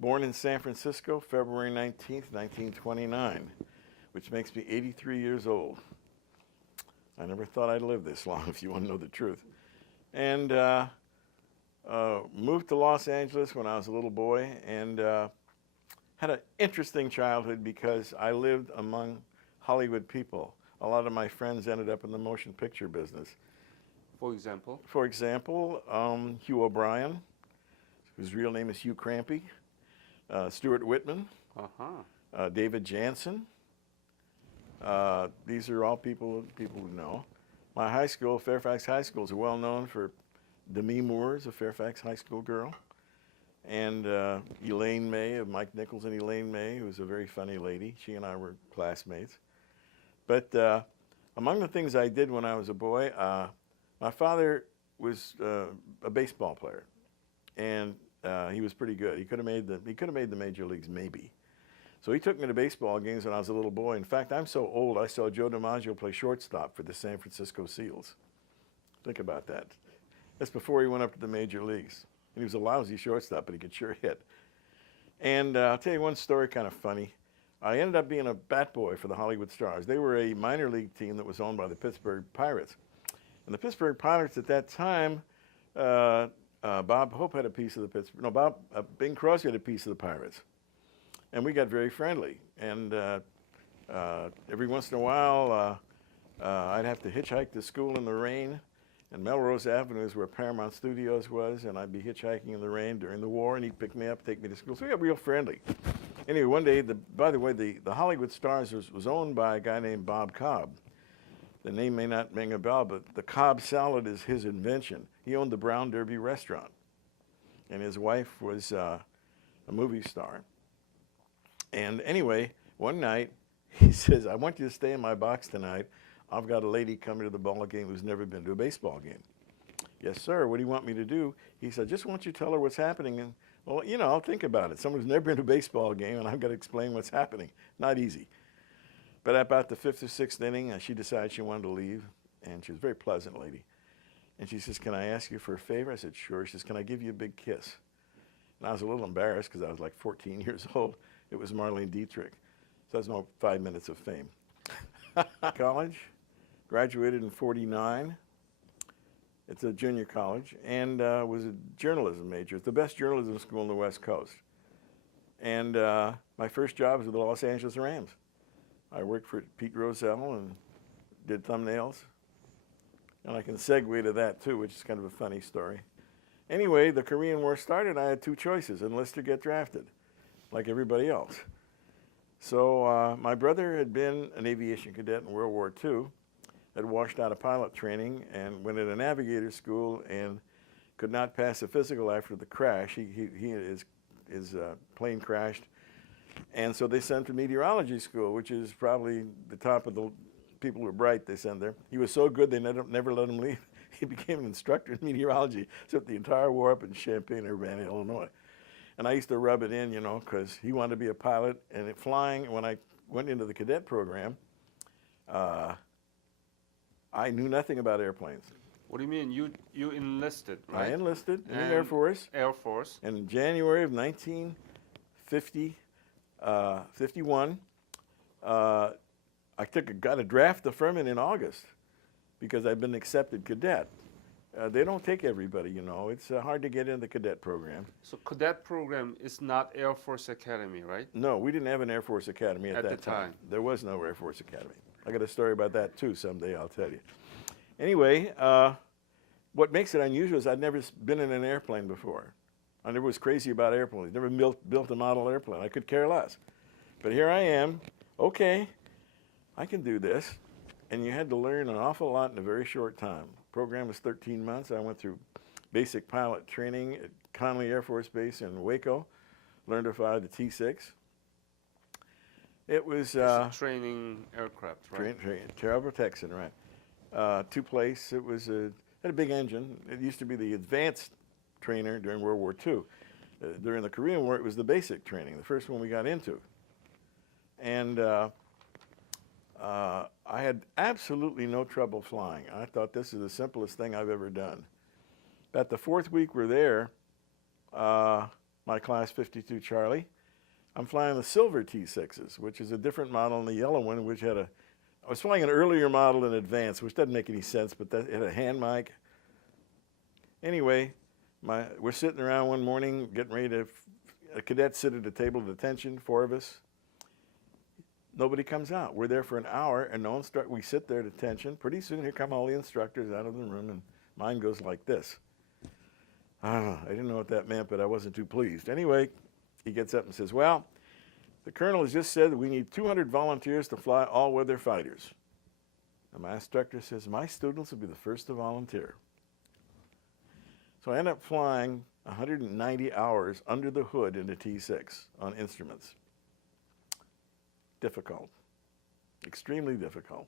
Born in San Francisco, February 19th, 1929, which makes me 83 years old. I never thought I'd live this long, if you want to know the truth. And moved to Los Angeles when I was a little boy, and had an interesting childhood because I lived among Hollywood people. A lot of my friends ended up in the motion picture business. For example? For example, Hugh O'Brien, whose real name is Hugh Crampy, Stuart Whitman, David Jansen. These are all people who know. My high school, Fairfax High School, is well known for Demi Moore, is a Fairfax High School girl, and Elaine May of Mike Nichols and Elaine May, who's a very funny lady. She and I were classmates. But among the things I did when I was a boy, my father was a baseball player, and he was pretty good. He could have made the major leagues maybe. So he took me to baseball games when I was a little boy. In fact, I'm so old, I saw Joe DiMaggio play shortstop for the San Francisco Seals. Think about that. That's before he went up to the major leagues. And he was a lousy shortstop, but he could sure hit. And I'll tell you one story, kind of funny. I ended up being a bat boy for the Hollywood Stars. They were a minor league team that was owned by the Pittsburgh Pirates. And the Pittsburgh Pirates at that time, Bob Hope had a piece of the Pittsburgh, no, Bing Crosby had a piece of the Pirates. And we got very friendly. And every once in a while, I'd have to hitchhike to school in the rain. And Melrose Avenue is where Paramount Studios was, and I'd be hitchhiking in the rain during the war, and he'd pick me up, take me to school. So we got real friendly. Anyway, one day, by the way, the Hollywood Stars was owned by a guy named Bob Cobb. The name may not ring a bell, but the Cobb salad is his invention. He owned the Brown Derby restaurant, and his wife was a movie star. And anyway, one night, he says, I want you to stay in my box tonight. I've got a lady coming to the ball game who's never been to a baseball game. Yes, sir. What do you want me to do? He said, just want you to tell her what's happening. And, well, you know, I'll think about it. Someone who's never been to a baseball game, and I've got to explain what's happening. Not easy. But about the fifth or sixth inning, she decided she wanted to leave, and she was a very pleasant lady. And she says, can I ask you for a favor? I said, sure. She says, can I give you a big kiss? And I was a little embarrassed because I was like 14 years old. It was Marlene Dietrich. So that's no 5 minutes of fame. College, graduated in '49. It's a junior college, and was a journalism major. It's the best journalism school in the West Coast. And my first job was with the Los Angeles Rams. I worked for Pete Rozelle and did thumbnails. And I can segue to that too, which is kind of a funny story. Anyway, the Korean War started. I had two choices: enlist or get drafted, like everybody else. So my brother had been an aviation cadet in World War II, had washed out of pilot training, and went at a navigator school and could not pass a physical after the crash. His plane crashed, and so they sent him to meteorology school, which is probably the top of the people who are bright they send there. He was so good they never let him leave. He became an instructor in meteorology, spent the entire war up in Champaign-Urbana, Illinois. And I used to rub it in, you know, because he wanted to be a pilot. And flying, when I went into the cadet program, I knew nothing about airplanes. What do you mean? You enlisted, right? I enlisted in the Air Force. Air Force. And in January of 1951, I got a draft deferment in August because I'd been accepted cadet. They don't take everybody, you know. It's hard to get in the cadet program. So cadet program is not Air Force Academy, right? No, we didn't have an Air Force Academy at that time. There was no Air Force Academy. I got a story about that too someday, I'll tell you. Anyway, what makes it unusual is I'd never been in an airplane before. I never was crazy about airplanes. Never built a model airplane. I could care less. But here I am. Okay, I can do this. And you had to learn an awful lot in a very short time. Program was 13 months. I went through basic pilot training at Connally Air Force Base in Waco. Learned to fly the T-6. It was training aircraft, right? Terrible Texan, right? Two-place. It was had a big engine. It used to be the advanced trainer during World War II. During the Korean War, it was the basic training, the first one we got into. And I had absolutely no trouble flying. I thought this is the simplest thing I've ever done. About the fourth week we're there, my class 52 Charlie. I'm flying the silver T6s, which is a different model than the yellow one, which had I was flying an earlier model in advance, which doesn't make any sense, but it had a hand mic. Anyway, we're sitting around one morning getting ready to, a cadet sit at a table of attention, 4 of us. Nobody comes out. We're there for an hour, and no instructor. We sit there at attention. Pretty soon, here come all the instructors out of the room, and mine goes like this. I didn't know what that meant, but I wasn't too pleased. Anyway, he gets up and says, well, the colonel has just said that we need 200 volunteers to fly all-weather fighters. And my instructor says, my students will be the first to volunteer. So I end up flying 190 hours under the hood in a T6 on instruments. Difficult. Extremely difficult.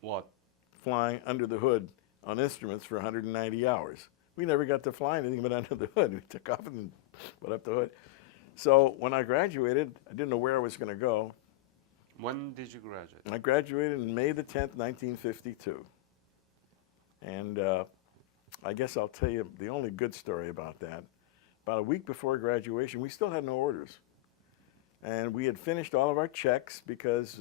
What? Flying under the hood on instruments for 190 hours. We never got to fly anything but under the hood. We took off and put up the hood. So when I graduated, I didn't know where I was going to go. When did you graduate? I graduated on May the 10th, 1952. And I guess I'll tell you the only good story about that. About a week before graduation, we still had no orders. And we had finished all of our checks because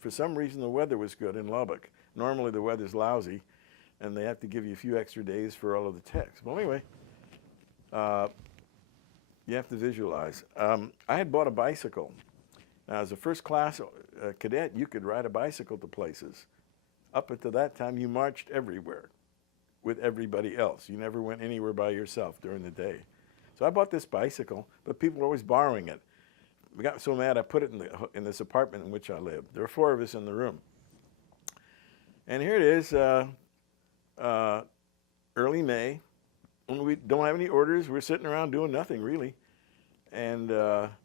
for some reason the weather was good in Lubbock. Normally the weather's lousy, and they have to give you a few extra days for all of the checks. Well, anyway, you have to visualize. I had bought a bicycle. Now, as a first class cadet, you could ride a bicycle to places. Up until that time, you marched everywhere with everybody else. You never went anywhere by yourself during the day. So I bought this bicycle, but people were always borrowing it. We got so mad, I put it in this apartment in which I lived. There were 4 of us in the room. And here it is, early May. When we don't have any orders, we're sitting around doing nothing, really. And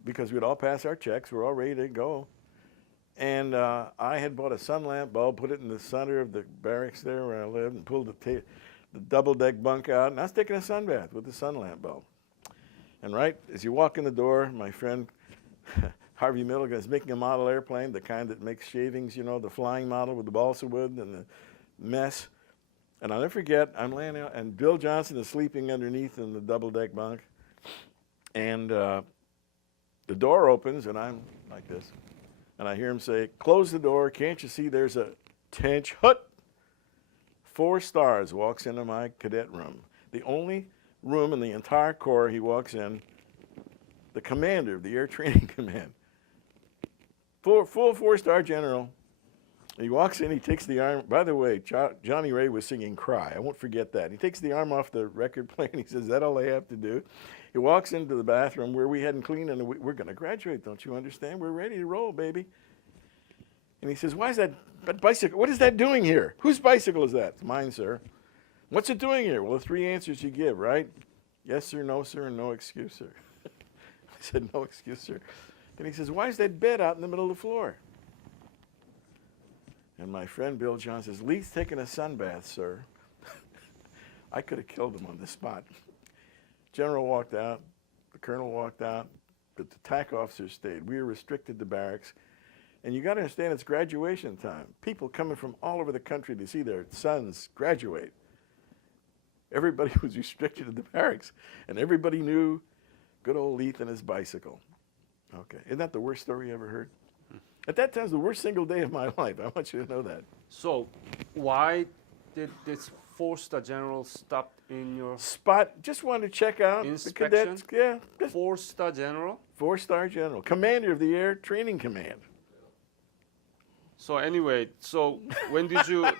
because we'd all passed our checks, we're all ready to go. And I had bought a sun lamp bulb, put it in the center of the barracks there where I lived, and pulled the double-deck bunk out, and I was taking a sun bath with the sun lamp bulb. And right as you walk in the door, my friend Harvey Milligan is making a model airplane, the kind that makes shavings, you know, the flying model with the balsa wood and the mess. And I'll never forget, I'm laying out, and Bill Johnson is sleeping underneath in the double-deck bunk. And the door opens, and I'm like this. And I hear him say, close the door, can't you see there's a tench hut? 4 stars walks into my cadet room. The only room in the entire Corps he walks in, the commander of the Air Training Command. Full 4-star general. He walks in, he takes the arm. By the way, Johnny Ray was singing Cry. I won't forget that. He takes the arm off the record player, and he says, is that all they have to do? He walks into the bathroom where we hadn't cleaned, and we're going to graduate, don't you understand? We're ready to roll, baby. And he says, why is that bicycle? What is that doing here? Whose bicycle is that? It's mine, sir. What's it doing here? Well, the 3 answers you give, right? Yes, sir, no, sir, and no excuse, sir. I said, no excuse, sir. And he says, why is that bed out in the middle of the floor? And my friend Bill Johnson says, Lethe's taking a sun bath, sir. I could have killed him on the spot. General walked out, the colonel walked out, but the TAC officer stayed. We were restricted to barracks. And you got to understand, it's graduation time. People coming from all over the country to see their sons graduate. Everybody was restricted to the barracks, and everybody knew good old Lethe and his bicycle. Okay, isn't that the worst story you ever heard? At that time, it was the worst single day of my life. I want you to know that. So, why did this 4-star general stop in your Spot, just wanted to check out inspection? the cadets. Yeah, just 4-star general? 4-star general, commander of the Air Training Command. So anyway, so when did you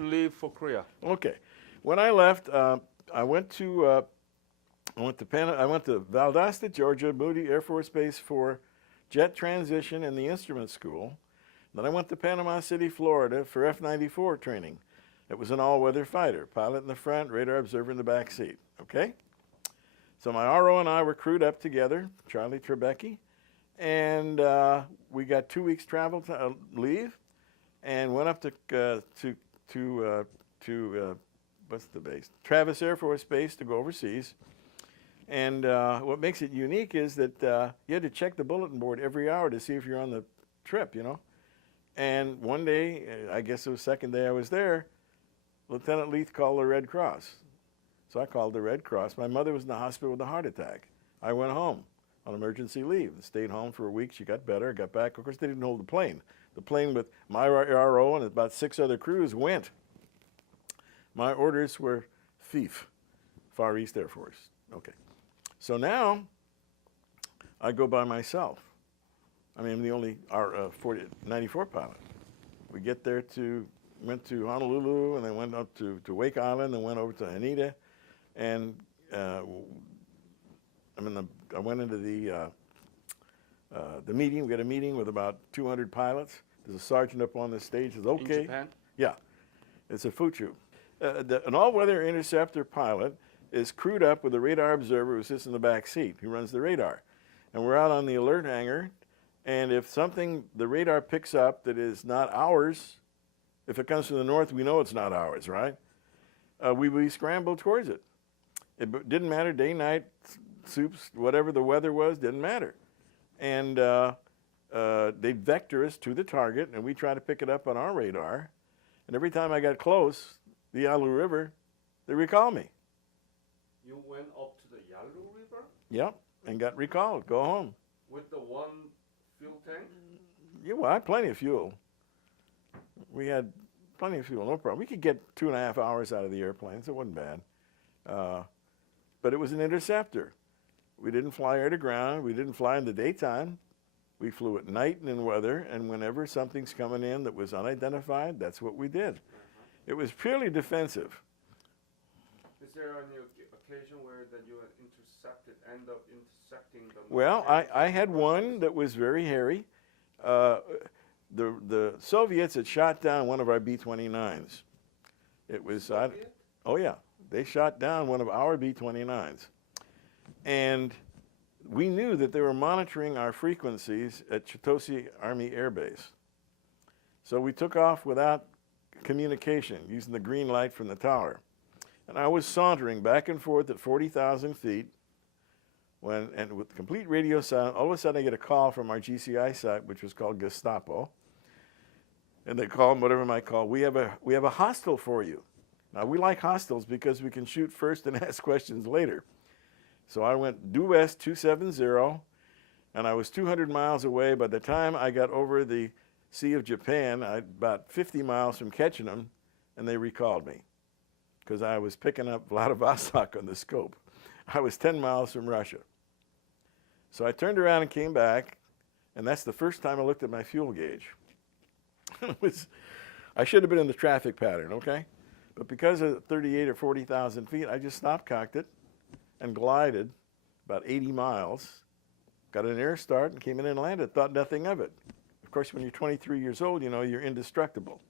leave for Korea? Okay, when I left, I went to Valdosta, Georgia, Moody Air Force Base for jet transition in the instrument school. Then I went to Panama City, Florida for F-94 training. It was an all-weather fighter, pilot in the front, radar observer in the back seat, okay? So my RO and I were crewed up together, Charlie Trebecki, and we got 2 weeks travel to leave, and went up to what's the base? Travis Air Force Base to go overseas. And what makes it unique is that you had to check the bulletin board every hour to see if you're on the trip, you know. And one day, I guess it was the second day I was there, Lieutenant Lethe called the Red Cross. So I called the Red Cross. My mother was in the hospital with a heart attack. I went home on emergency leave. Stayed home for a week. She got better, got back. Of course, they didn't hold the plane. The plane with my RO and about 6 other crews went. My orders were FEAF, Far East Air Force. Okay. So now I go by myself. I mean, I'm the only 94 pilot. We get there went to Honolulu and then went up to Wake Island and went over to Haneda. And I went into the meeting. We had a meeting with about 200 pilots. There's a sergeant up on the stage. Says, "Okay." In Japan? Yeah, it's a Fuchu. An all-weather interceptor pilot is crewed up with a radar observer who sits in the back seat, who runs the radar. And we're out on the alert hangar, and if something the radar picks up that is not ours, if it comes from the north, we know it's not ours, right? We scramble towards it. It didn't matter, day, night, soups, whatever the weather was, didn't matter. And they vector us to the target, and we try to pick it up on our radar. And every time I got close, the Yalu River, they recall me. You went up to the Yalu River? Yep, and got recalled. Go home. With the one fuel tank? Yeah, well, I had plenty of fuel. We had plenty of fuel, no problem. We could get 2.5 hours out of the airplanes. It wasn't bad. But it was an interceptor. We didn't fly air to ground. We didn't fly in the daytime. We flew at night and in weather, and whenever something's coming in that was unidentified, that's what we did. It was purely defensive. Is there any occasion where that you end up intersecting the... Well, I had one that was very hairy. The Soviets had shot down one of our B-29s. It was... oh, yeah. They shot down one of our B-29s. And we knew that they were monitoring our frequencies at Chitose Army Air Base. So we took off without communication, using the green light from the tower. And I was sauntering back and forth at 40,000 feet, and with complete radio silence, all of a sudden I get a call from our GCI site, which was called Gestapo. And they call them, whatever it might call, we have a hostile for you. Now, we like hostiles because we can shoot first and ask questions later. So I went due west 270, and I was 200 miles away. By the time I got over the Sea of Japan, about 50 miles from catching them, and they recalled me because I was picking up Vladivostok on the scope. I was 10 miles from Russia. So I turned around and came back, and that's the first time I looked at my fuel gauge. I should have been in the traffic pattern, okay? But because of 38 or 40,000 feet, I just stop-cocked it and glided about 80 miles, got an air start, and came in and landed, thought nothing of it. Of course, when you're 23 years old, you know, you're indestructible.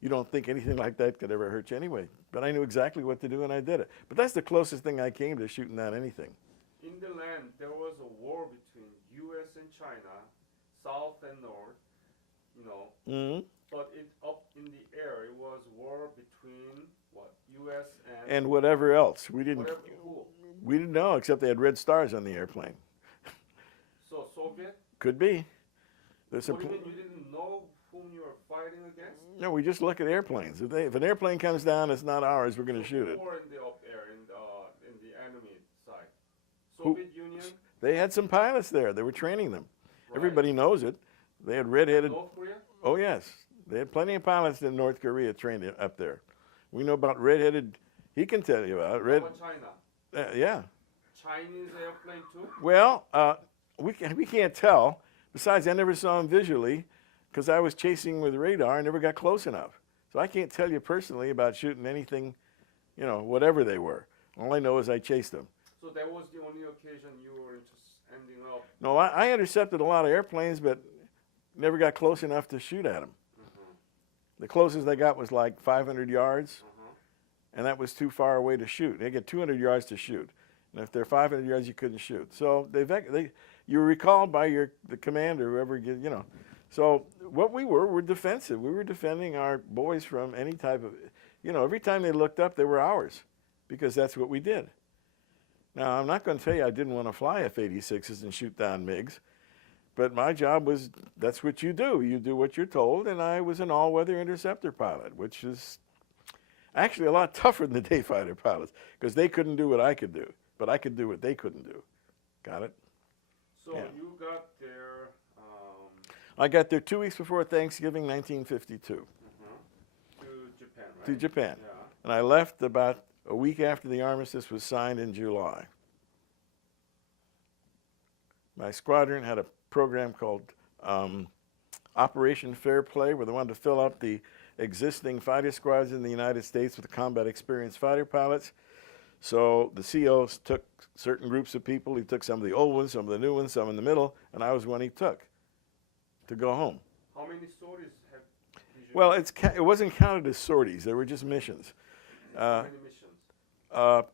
You don't think anything like that could ever hurt you anyway. But I knew exactly what to do, and I did it. But that's the closest thing I came to shooting down anything. In the land, there was a war between U.S. and China, south and north, you know. Mm-hmm. But up in the air, it was war between what, U.S. and whatever else. We didn't know, except they had red stars on the airplane. So Soviet? Could be. What do you mean you didn't know whom you were fighting against? No, we just look at airplanes. If an airplane comes down, it's not ours. We're going to shoot it. Who were in the up air in the enemy side? Soviet Union. They had some pilots there. They were training them. Right. Everybody knows it. They had red-headed. North Korea? Oh yes, they had plenty of pilots in North Korea trained up there. We know about red-headed. He can tell you about it. How about China? Yeah. Chinese airplane too? Well, we can't tell. Besides, I never saw them visually because I was chasing with radar. I never got close enough. So I can't tell you personally about shooting anything, you know, whatever they were. All I know is I chased them. So that was the only occasion you were ending up? No, I intercepted a lot of airplanes, but never got close enough to shoot at them. Mm-hmm. The closest I got was like 500 yards, and that was too far away to shoot. They get 200 yards to shoot. And if they're 500 yards, you couldn't shoot. So you were recalled by the commander, whoever, you know. So what we were defensive. We were defending our boys from any type of, you know, every time they looked up, they were ours because that's what we did. Now, I'm not going to tell you I didn't want to fly F-86s and shoot down MiGs, but my job was, that's what you do. You do what you're told, and I was an all-weather interceptor pilot, which is actually a lot tougher than the day fighter pilots because they couldn't do what I could do, but I could do what they couldn't do. Got it? So Yeah. you got there. I got there 2 weeks before Thanksgiving, 1952, To Japan, right? to Japan. Yeah. And I left about a week after the armistice was signed in July. My squadron had a program called Operation Fair Play, where they wanted to fill up the existing fighter squads in the United States with combat experienced fighter pilots. So the COs took certain groups of people. He took some of the old ones, some of the new ones, some in the middle, and I was one he took to go home. How many stories did you? Well, it wasn't counted as sorties. They were just missions. How many missions?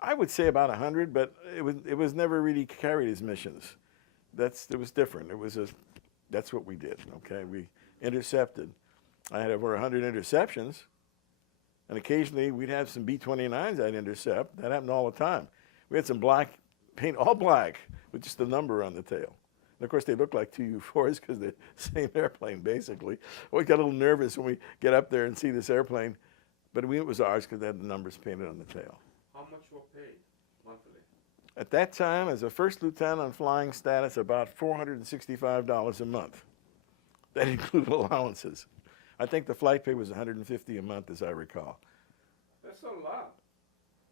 I would say about 100, but it was never really carried as missions. It was different. That's what we did. Okay, we intercepted. I had over 100 interceptions, and occasionally we'd have some B-29s I'd intercept. That happened all the time. We had some paint all black with just a number on the tail. And of course, they look like two U-4s because they're the same airplane, basically. We got a little nervous when we get up there and see this airplane, but it was ours because they had the numbers painted on the tail. How much were paid monthly? At that time, as a first lieutenant on flying status, about $465 a month. That included allowances. I think the flight pay was $150 a month, as I recall. That's a lot.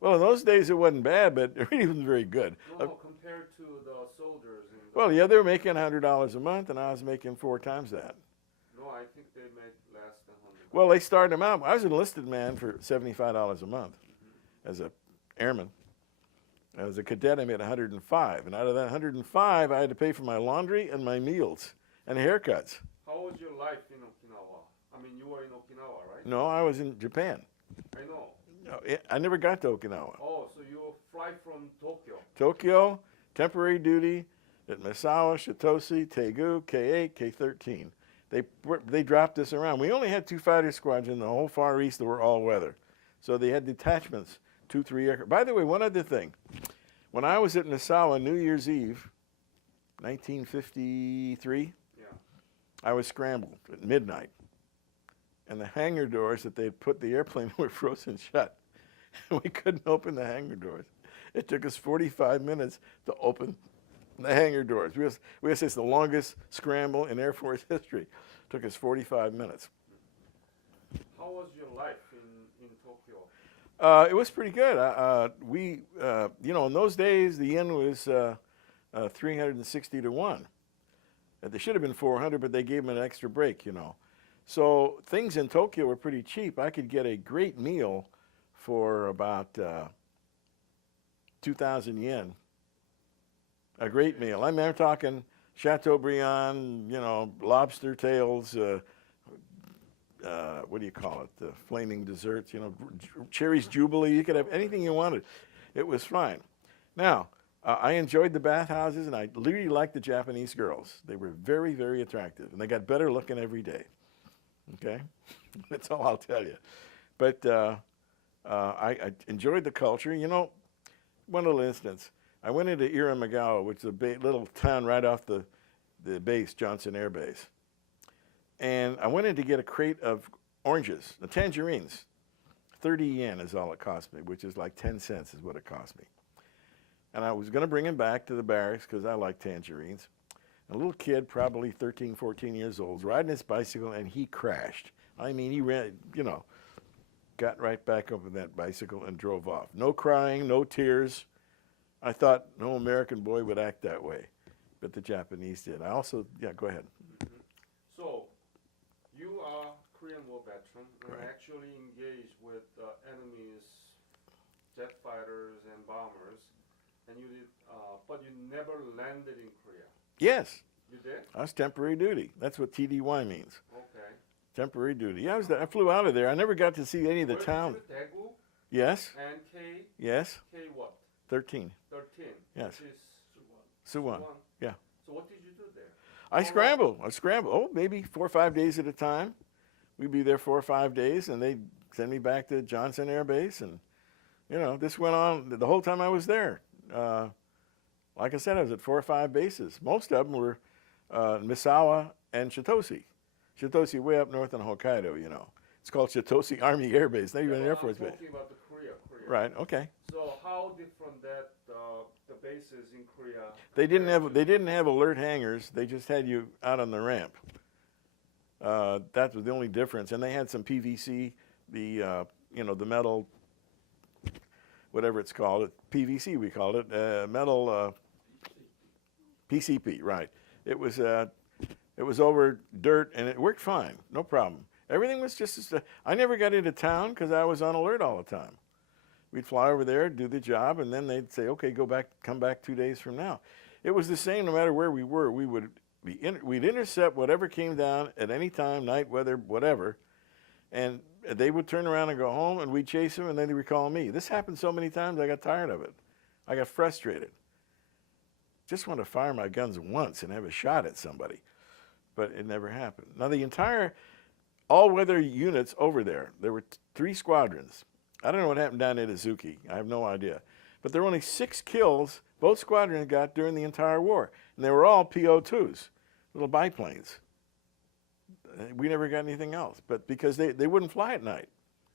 Well, in those days, it wasn't bad, but it really wasn't very good. No, compared to the soldiers. Well, yeah, they were making $100 a month, and I was making 4 times that. No, I think they made less than $100. Well, they started them out. I was an enlisted man for $75 a month as an airman. As a cadet, I made 105, and out of that 105, I had to pay for my laundry and my meals and haircuts. How was your life in Okinawa? I mean, you were in Okinawa, right? No, I was in Japan. I know. No, I never got to Okinawa. Oh, so you fly from Tokyo. Tokyo, temporary duty at Misawa, Shitoshi, Taegu, K8, K13. They dropped us around. We only had 2 fighter squads in the whole Far East that were all weather. So they had detachments, 2, 3 aircraft. By the way, one other thing. When I was at Misawa New Year's Eve, 1953, I was scrambled at midnight. And the hangar doors that they had put the airplane in were frozen shut. We couldn't open the hangar doors. It took us 45 minutes to open the hangar doors. We had it's the longest scramble in Air Force history. It took us 45 minutes. How was your life in Tokyo? It was pretty good. In those days, the yen was 360 to 1. They should have been 400, but they gave them an extra break, So things in Tokyo were pretty cheap. I could get a great meal for about 2,000 yen. A great meal. I mean, I'm talking Chateaubriand, lobster tails, what do you call it? Flaming desserts, cherries Jubilee. You could have anything you wanted. It was fine. Now, I enjoyed the bathhouses, and I really liked the Japanese girls. They were very, very attractive, and they got better looking every day. Okay? That's all I'll tell you. But I enjoyed the culture. One little instance. I went into Irimagawa, which is a little town right off the base, Johnson Air Base. And I went in to get a crate of oranges, the tangerines. 30 yen is all it cost me, which is like 10 cents is what it cost me. And I was going to bring him back to the barracks because I like tangerines. A little kid, probably 13, 14 years old, was riding his bicycle, and he crashed. I mean, he ran, got right back up on that bicycle and drove off. No crying, no tears. I thought no American boy would act that way, but the Japanese did. I also, go ahead. So, you are Korean War veteran and Right. actually engaged with enemy's jet fighters and bombers, and you did, but you never landed in Korea. Yes, You did? I was temporary duty. That's what TDY means. Okay. Temporary duty. Yeah, I flew out of there. I never got to see any of the Where town. did you, Daegu Yes, and K yes, what? 13. 13. Yes. Which is Suwon. Suwon. Yeah. So what did you do there? I scrambled. Oh, maybe 4 or 5 days at a time. We'd be there 4 or 5 days, and they'd send me back to Johnson Air Base. And, this went on the whole time I was there. Like I said, I was at 4 or 5 bases. Most of them were Misawa and Shitoshi. Shitoshi way up north in Hokkaido, It's called Shitoshi Army Air Base, not even an Air Force I'm base. talking about the Korea. Right, okay. So how different that the bases in Korea. They didn't have alert hangars. They just had you out on the ramp. That was the only difference. And they had some PVC, the the metal, whatever it's called, PVC we called it, metal PCP, right? It was over dirt, and it worked fine, no problem. Everything was just. I never got into town because I was on alert all the time. We'd fly over there, do the job, and then they'd say, "Okay, come back 2 days from now." It was the same no matter where we were. We'd intercept whatever came down at any time, night, weather, whatever, and they would turn around and go home, and we'd chase them, and then they'd recall me. This happened so many times, I got tired of it. I got frustrated. Just want to fire my guns once and have a shot at somebody, but it never happened. Now, the entire all-weather units over there were 3 squadrons. I don't know what happened down at Izuki. I have no idea. But there were only 6 kills both squadrons got during the entire war. And they were all PO-2s, little biplanes. We never got anything else, but because they wouldn't fly at night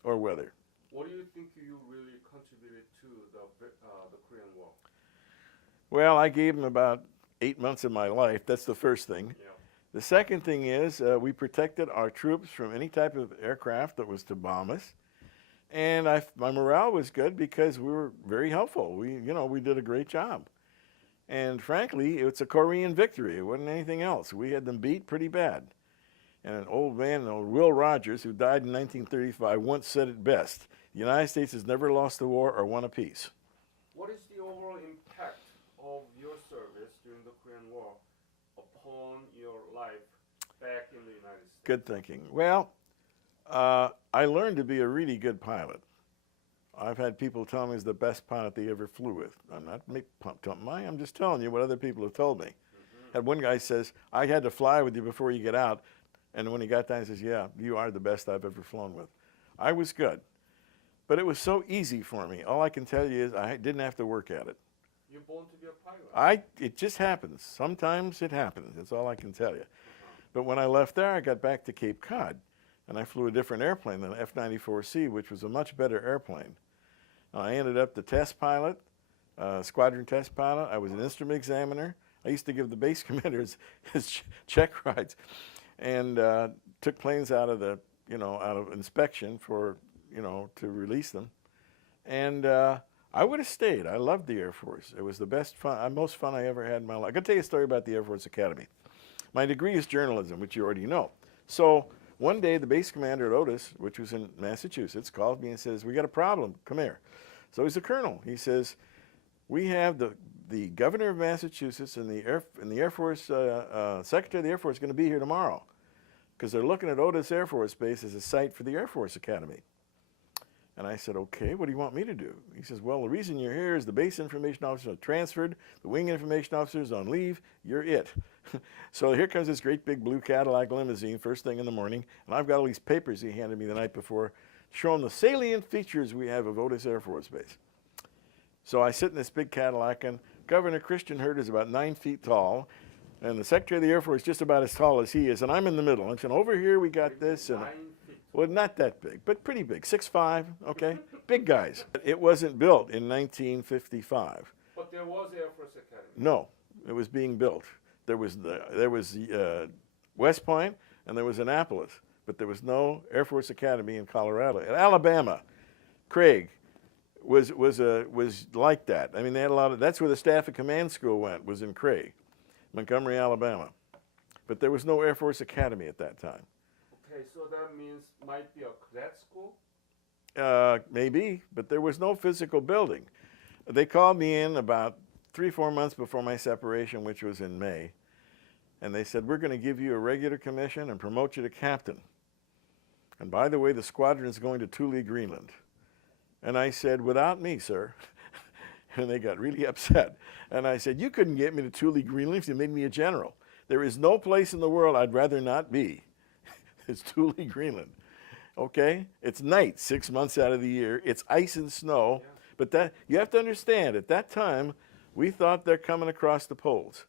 or weather. What do you think you really contributed to the Korean War? Well, I gave them about 8 months of my life. That's the first thing. Yeah. The second thing is we protected our troops from any type of aircraft that was to bomb us. And my morale was good because we were very helpful. We did a great job. And frankly, it's a Korean victory. It wasn't anything else. We had them beat pretty bad. And an old man, Will Rogers, who died in 1935, once said it best: "The United States has never lost a war or won a peace." What is the overall impact of your service during the Korean War upon your life back in the United States? Good thinking. Well, I learned to be a really good pilot. I've had people tell me it's the best pilot they ever flew with. I'm not I'm just telling you what other people have told me. Mm-hmm. Had one guy says, "I had to fly with you before you get out." And when he got down, he says, "Yeah, you are the best I've ever flown with." I was good. But it was so easy for me. All I can tell you is I didn't have to work at it. You're born to be a pilot. It just happens. Sometimes it happens. That's all I can tell you. But when I left there, I got back to Cape Cod. And I flew a different airplane than F-94C, which was a much better airplane. I ended up the test pilot, squadron test pilot. I was an instrument examiner. I used to give the base commanders his check rides, and took planes out of out of inspection for, to release them. And I would have stayed. I loved the Air Force. It was the most fun I ever had in my life. I could tell you a story about the Air Force Academy. My degree is journalism, which you already know. So one day, the base commander at Otis, which was in Massachusetts, called me and says, "We got a problem. Come here." So he's a colonel. He says, "We have the governor of Massachusetts and the Air Force Secretary of the Air Force going to be here tomorrow because they're looking at Otis Air Force Base as a site for the Air Force Academy." And I said, "Okay, what do you want me to do?" He says, "Well, the reason you're here is the base information officer is transferred, the wing information officer is on leave, you're it." So here comes this great big blue Cadillac limousine first thing in the morning, and I've got all these papers he handed me the night before showing the salient features we have of Otis Air Force Base. So I sit in this big Cadillac, and Governor Christian Hurd is about 9 feet tall, and the Secretary of the Air Force is just about as tall as he is, and I'm in the middle. I'm saying, over here we got this, and 9 feet. well, not that big, but pretty big, 6'5", okay? Big guys. It wasn't built in 1955. But there was Air Force Academy. No, it was being built. There was West Point and there was Annapolis, but there was no Air Force Academy in Colorado. In Alabama, Craig was like that. I mean, they had a lot of. That's where the Staff and Command School went. Was in Craig, Montgomery, Alabama, but there was no Air Force Academy at that time. Okay, so that means might be a cadet school. Maybe, but there was no physical building. They called me in about 3-4 months before my separation, which was in May, and they said, "We're going to give you a regular commission and promote you to captain. And by the way, the squadron is going to Thule, Greenland." And I said, "Without me, sir." And they got really upset. And I said, "You couldn't get me to Thule, Greenland if you made me a general. There is no place in the world I'd rather not be. It's Thule, Greenland." Okay? It's night 6 months out of the year. It's ice and snow. Yeah. But that you have to understand, at that time, we thought they're coming across the poles.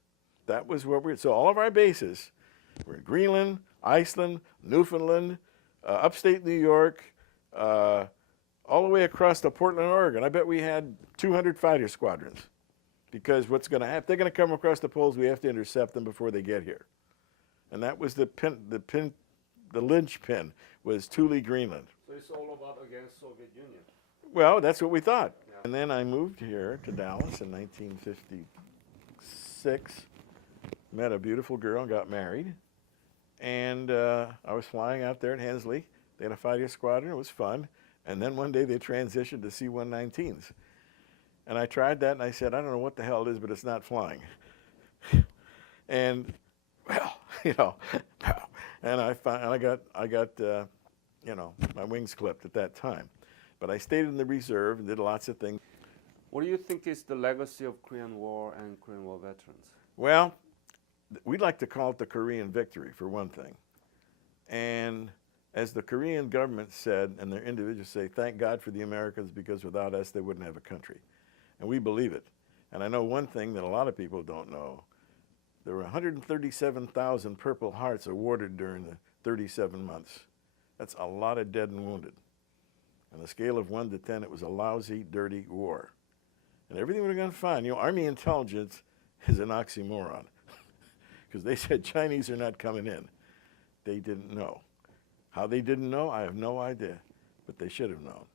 That was what so all of our bases were in Greenland, Iceland, Newfoundland, upstate New York, all the way across to Portland, Oregon. I bet we had 200 fighter squadrons. because what's going to happen? They're going to come across the poles. We have to intercept them before they get here, and that was the linchpin was Thule, Greenland. So it's all about against Soviet Union. Well, that's what we thought. Yeah. And then I moved here to Dallas in 1956, met a beautiful girl, and got married. And I was flying out there at Hensley. They had a fighter squadron. It was fun. And then one day they transitioned to C-119s. And I tried that, and I said, I don't know what the hell it is, but it's not flying. And, well, you know, and I got you know, my wings clipped at that time. But I stayed in the reserve and did lots of things. What do you think is the legacy of Korean War and Korean War veterans? Well, we'd like to call it the Korean victory, for one thing. And as the Korean government said, and their individuals say, thank God for the Americans, because without us, they wouldn't have a country. And we believe it. And I know one thing that a lot of people don't know. There were 137,000 Purple Hearts awarded during the 37 months. That's a lot of dead and wounded. On a scale of 1 to 10, it was a lousy, dirty war. And everything would have gone fine. You know, Army intelligence is an oxymoron. Because they said Chinese are not coming in. They didn't know. How they didn't know, I have no idea. But they should have known.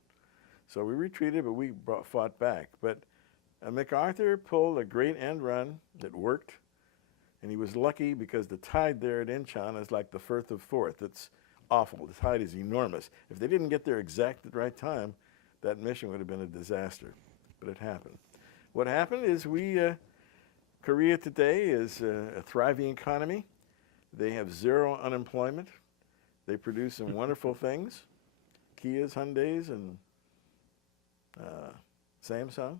So we retreated, but we fought back. But MacArthur pulled a great end run that worked. And he was lucky because the tide there at Incheon is like the Firth of Forth. It's awful. The tide is enormous. If they didn't get there exact at the right time, that mission would have been a disaster. But it happened. What happened is Korea today is a thriving economy. They have zero unemployment. They produce some wonderful things, Kias, Hyundais, and Samsung.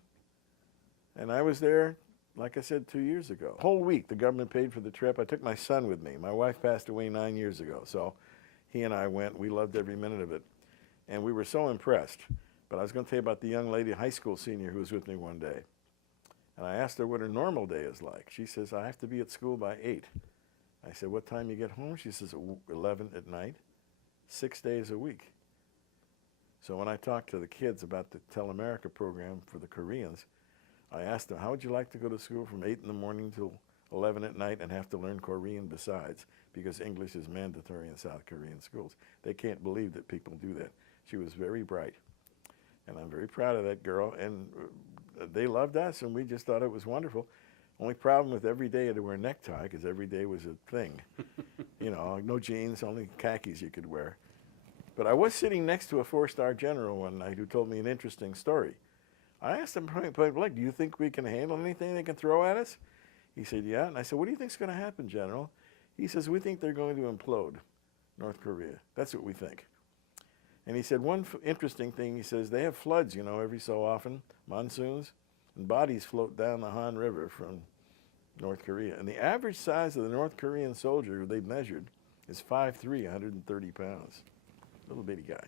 And I was there, like I said, 2 years ago. Whole week, the government paid for the trip. I took my son with me. My wife passed away 9 years ago, so he and I went. We loved every minute of it. And we were so impressed. But I was going to tell you about the young lady, high school senior, who was with me one day. And I asked her what her normal day is like. She says, I have to be at school by 8. I said, what time you get home? She says, 11 at night, 6 days a week. So when I talked to the kids about the Tell America program for the Koreans, I asked them, how would you like to go to school from 8 in the morning till 11 at night and have to learn Korean besides? Because English is mandatory in South Korean schools. They can't believe that people do that. She was very bright. And I'm very proud of that girl. And they loved us, and we just thought it was wonderful. Only problem with every day I had to wear a necktie, because every day was a thing. You know, no jeans, only khakis you could wear. But I was sitting next to a 4-star general one night who told me an interesting story. I asked him point blank, do you think we can handle anything they can throw at us? He said, yeah. And I said, what do you think's going to happen, General? He says, we think they're going to implode North Korea. That's what we think. And he said one interesting thing, he says, they have floods, you know, every so often, monsoons, and bodies float down the Han River from North Korea. And the average size of the North Korean soldier who they measured is 5'3", 130 pounds. Little bitty guy.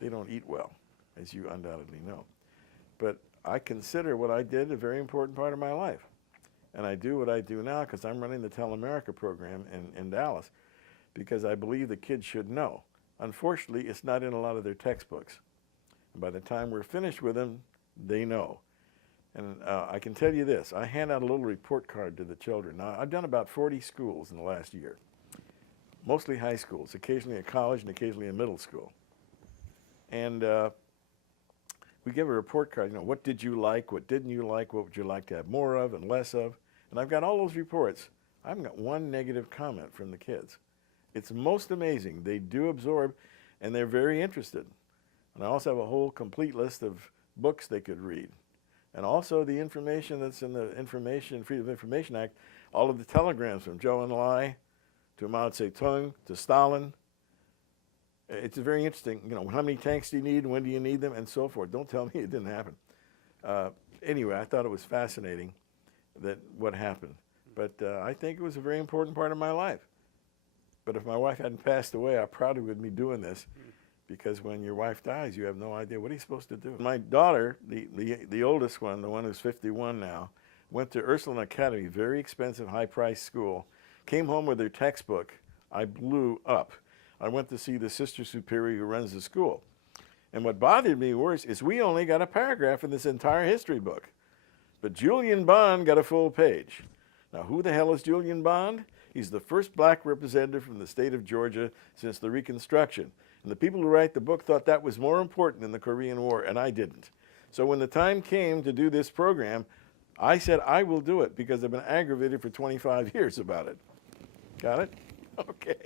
They don't eat well, as you undoubtedly know. But I consider what I did a very important part of my life. And I do what I do now because I'm running the Tell America program in Dallas, because I believe the kids should know. Unfortunately, it's not in a lot of their textbooks. And by the time we're finished with them, they know. And I can tell you this, I hand out a little report card to the children. Now, I've done about 40 schools in the last year, mostly high schools, occasionally a college and occasionally a middle school. And we give a report card, you know, what did you like, what didn't you like, what would you like to have more of and less of? And I've got all those reports. I haven't got one negative comment from the kids. It's most amazing. They do absorb, and they're very interested. And I also have a whole complete list of books they could read. And also the information that's in the Freedom of Information Act, all of the telegrams from Zhou Enlai to Mao Zedong to Stalin. It's very interesting, you know, how many tanks do you need, when do you need them, and so forth. Don't tell me it didn't happen. Anyway, I thought it was fascinating that what happened. But I think it was a very important part of my life. But if my wife hadn't passed away, I probably would be doing this, because when your wife dies, you have no idea what are you supposed to do. My daughter, the oldest one, the one who's 51 now, went to Ursuline Academy, very expensive, high-priced school, came home with her textbook. I blew up. I went to see the sister superior who runs the school. And what bothered me worse is we only got a paragraph in this entire history book. But Julian Bond got a full page. Now, who the hell is Julian Bond? He's the first black representative from the state of Georgia since the Reconstruction. And the people who write the book thought that was more important than the Korean War, and I didn't. So when the time came to do this program, I said I will do it because I've been aggravated for 25 years about it. Got it? Okay.